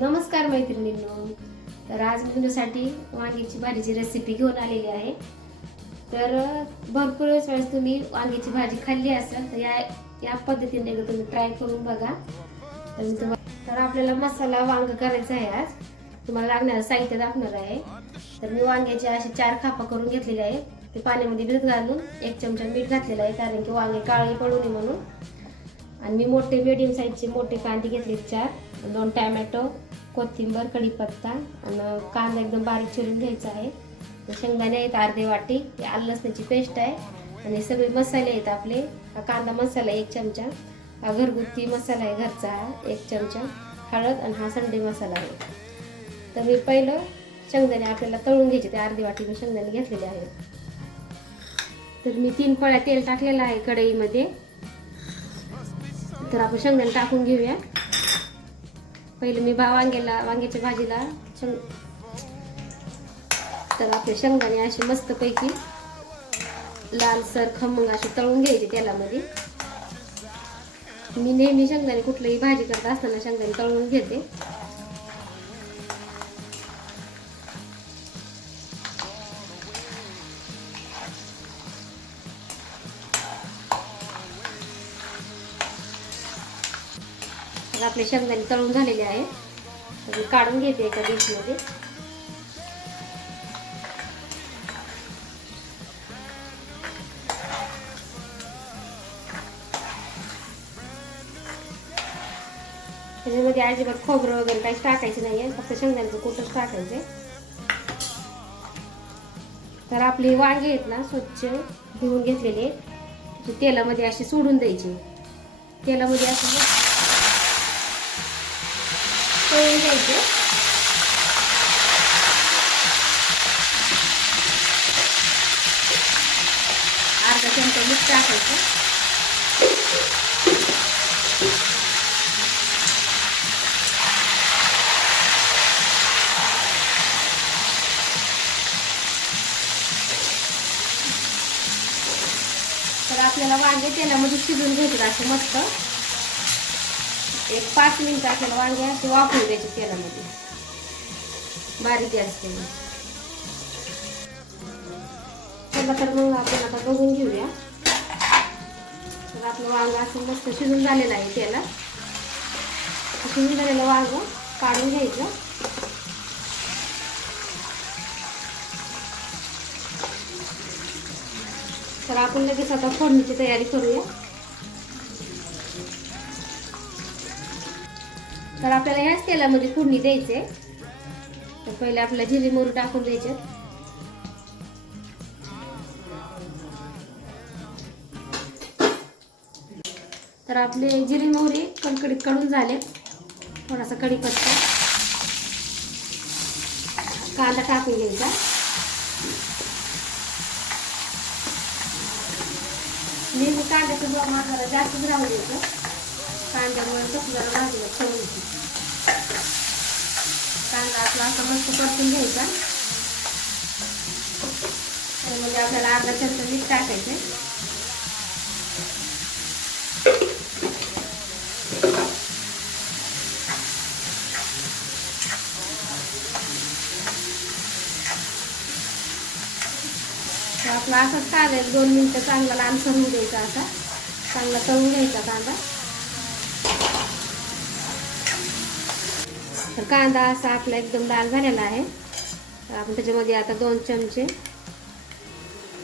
नमस्कार मैत्रिणींनो. तर आज मी तुमच्यासाठी वांग्याची भाजीची रेसिपी घेऊन आलेली आहे. तर भरपूर वेळेस तुम्ही वांग्याची भाजी खाल्ली असेल तर या पद्धतीने एकदा तुम्ही ट्राय करून बघा. तर आपल्याला मसाला वांग करायचा आहे. आज तुम्हाला लागणारं साहित्य दाखवणार आहे. तर मी वांग्याचे असे 4 खापा करून घेतलेले आहे. ते पाण्यामध्ये भिजत घालून 1 चमचा मीठ घातलेलं आहे, कारण की वांगे काळे पडू नये म्हणून. आणि मी मोठे मीडियम साईजचे मोठे कांदे घेतले 4, 2 टॅमॅटो, कोथिंबीर, कढीपत्ता आणि कांदा एकदम बारीक चिरून घ्यायचा आहे. शेंगदाणे आहेत अर्धे वाटी, आलं लसणाची पेस्ट आहे आणि सगळे मसाले आहेत आपले. हा कांदा मसाला 1 चमचा, हा घरगुती मसाला आहे घरचा, हा 1 चमचा, हळद आणि हा संडे मसाला आहे. तर मी पहिलं शेंगदाणे आपल्याला तळून घ्यायचे, ते अर्धी वाटी मी शेंगदाणे घेतलेले आहेत. तर मी 3 पळ्या तेल टाकलेलं आहे कढईमध्ये. तर आपण शेंगदाणे टाकून घेऊया. पहिले मी वांग्याच्या भाजीला तर आपले शेंगदाणे असे मस्तपैकी लालसर खमंग असे तळून घ्यायचे तेलामध्ये. मी नेहमी शेंगदाणे कुठलीही भाजी करत असताना शेंगदाणे तळून घेते. आपले शेंगदाणे तळून झालेले आहे. तर मी काढून घेते एका डिशमध्ये. त्याच्यामध्ये अजिबात खोबरं वगैरे काहीच टाकायचं नाहीये, फक्त शेंगदाण्याचं कूटच टाकायचंय. तर आपले वांगे आहेत ना, स्वच्छ धुवून घेतलेले तेलामध्ये असे सोडून द्यायचे. तेलामध्ये असं तळून घ्यायचे. अर्धा चमचा मीठ टाकायचं. तर आपल्याला वांगे तेलामध्ये शिजून घ्यायचे असे मस्त. 5 मिनिटं आपल्याला वांगे असे वाफवून द्यायचे तेलामध्ये बारीक गॅसवर. चला तर मग आपण आता बघून घेऊया. तर आपलं वांग असं मस्त शिजून झालेलं आहे. तेलात शिजून झालेलं वांग काढून घ्यायचं. तर आपण लगेच आता फोडणीची तयारी करूया. तर आपल्याला ह्याच तेलामध्ये फोडणी द्यायचे. तर पहिले आपल्याला जिरे मोहरी टाकून द्यायचे. तर आपले जिरे मोहरी कडकडीत काढून झाले. थोडासा कढीपत्ता, कांदा टाकून घ्यायचा. नेहमी कांद्याचं प्रमाण जरा जास्तच राहू द्यायचं, कांद्यामुळे कसं जरा भाजीला चव येते. कांदा आपला असा मस्त परतून घ्यायचा. त्यामध्ये आपल्याला अर्धा चमचा मीठ टाकायचे. आपला असाच चालेल 2 मिनिटं चांगला लालसर होऊ द्यायचा. असा चांगला तळून घ्यायचा कांदा. तर कांदा असा आपला एकदम लाल झालेला आहे. तर आपण त्याच्यामध्ये आता 2 चमचे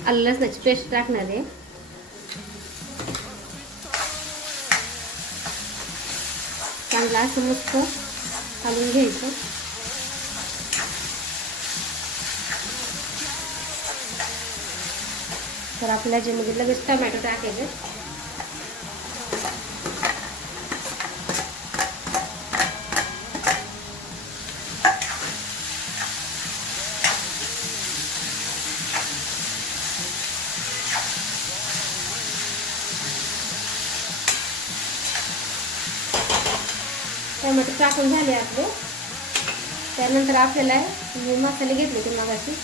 आलं लसणाची पेस्ट टाकणार आहे. चांगला असं मस्त घालून घ्यायचं. तर आपल्या ज्यामध्ये लगेच टमॅटो टाकायचे. टमॅटो टाकून झाले आपले. त्यानंतर आपल्याला मसाले घेतले ते मगाशी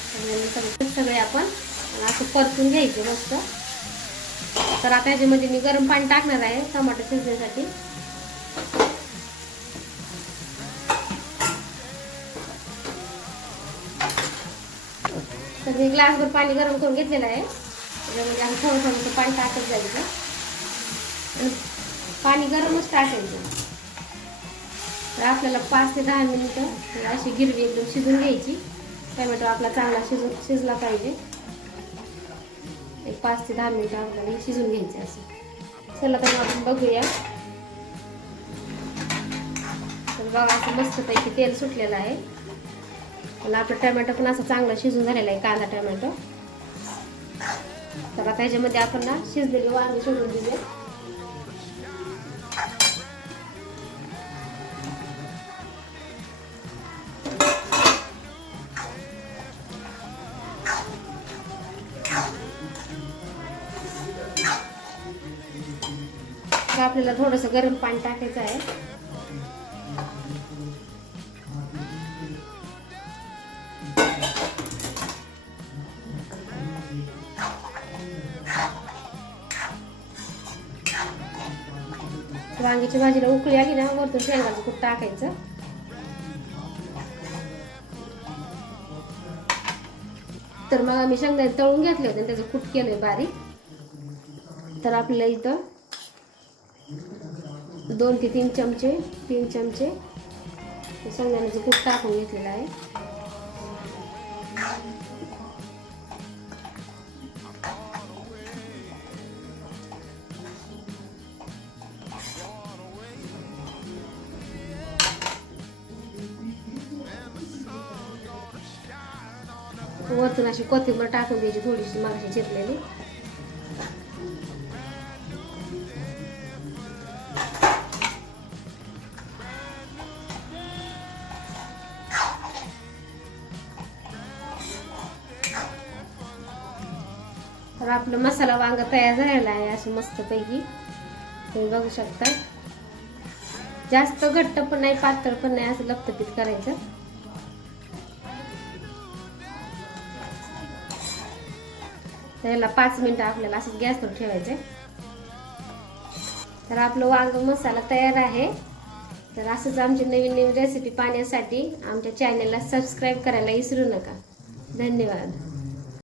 सगळे आपण असं परतून घ्यायचे मस्त. तर आता याच्यामध्ये मी गरम पाणी टाकणार आहे टमाटर शिजण्यासाठी. तर मी ग्लासभर पाणी गरम करून घेतलेलं आहे. त्याच्यामध्ये आम्ही थोडं थोडंसं पाणी टाकत जायचं आणि पाणी गरमच टाकायचं. तर आपल्याला 5 ते 10 मिनिटं अशी गिरवी एकदम शिजून घ्यायची. टोमॅटो आपला चांगला शिजला पाहिजे. एक 5 ते 10 मिनिटं आपल्याला शिजून घ्यायचं असं. चला तर आपण बघूया. तर बघा असं मस्तपैकी तेल सुटलेलं आहे आणि आपलं टोमॅटो पण असं चांगलं शिजून झालेलं आहे, कांदा टोमॅटो. तर आता ह्याच्यामध्ये आपण ना शिजलेली वांगी सोडून देऊया. आपल्याला थोडंसं गरम पाणी टाकायचं आहे. वांग्याची भाजीला उकळी आली ना, वरतून शेंगाचं कूट टाकायचं. तर मग आम्ही शेंगदाणे तळून घेतले होते, त्याचं कूट केलंय बारीक. तर आपल्याला इथं 2 ते 3 चमचे शेंगदाण्याचं कूट टाकून घेतलेलं आहे. वरतून अशी कोथिंबीर टाकून द्यायची थोडीशी मगाशी चिरलेली. तर आपलं मसाला वांगा तयार झालेला आहे असं मस्तपैकी. तुम्ही बघू शकता. जास्त घट्ट पण नाही, पातळ पण नाही, असं लपतपीत करायचं. त्याला 5 मिनिटं आपल्याला असंच गॅसवर ठेवायचं. तर आपलं वांग मसाला तयार आहे. तर असंच आमची नवीन नवीन रेसिपी पाहण्यासाठी आमच्या चॅनलला सबस्क्राईब करायला विसरू नका. धन्यवाद.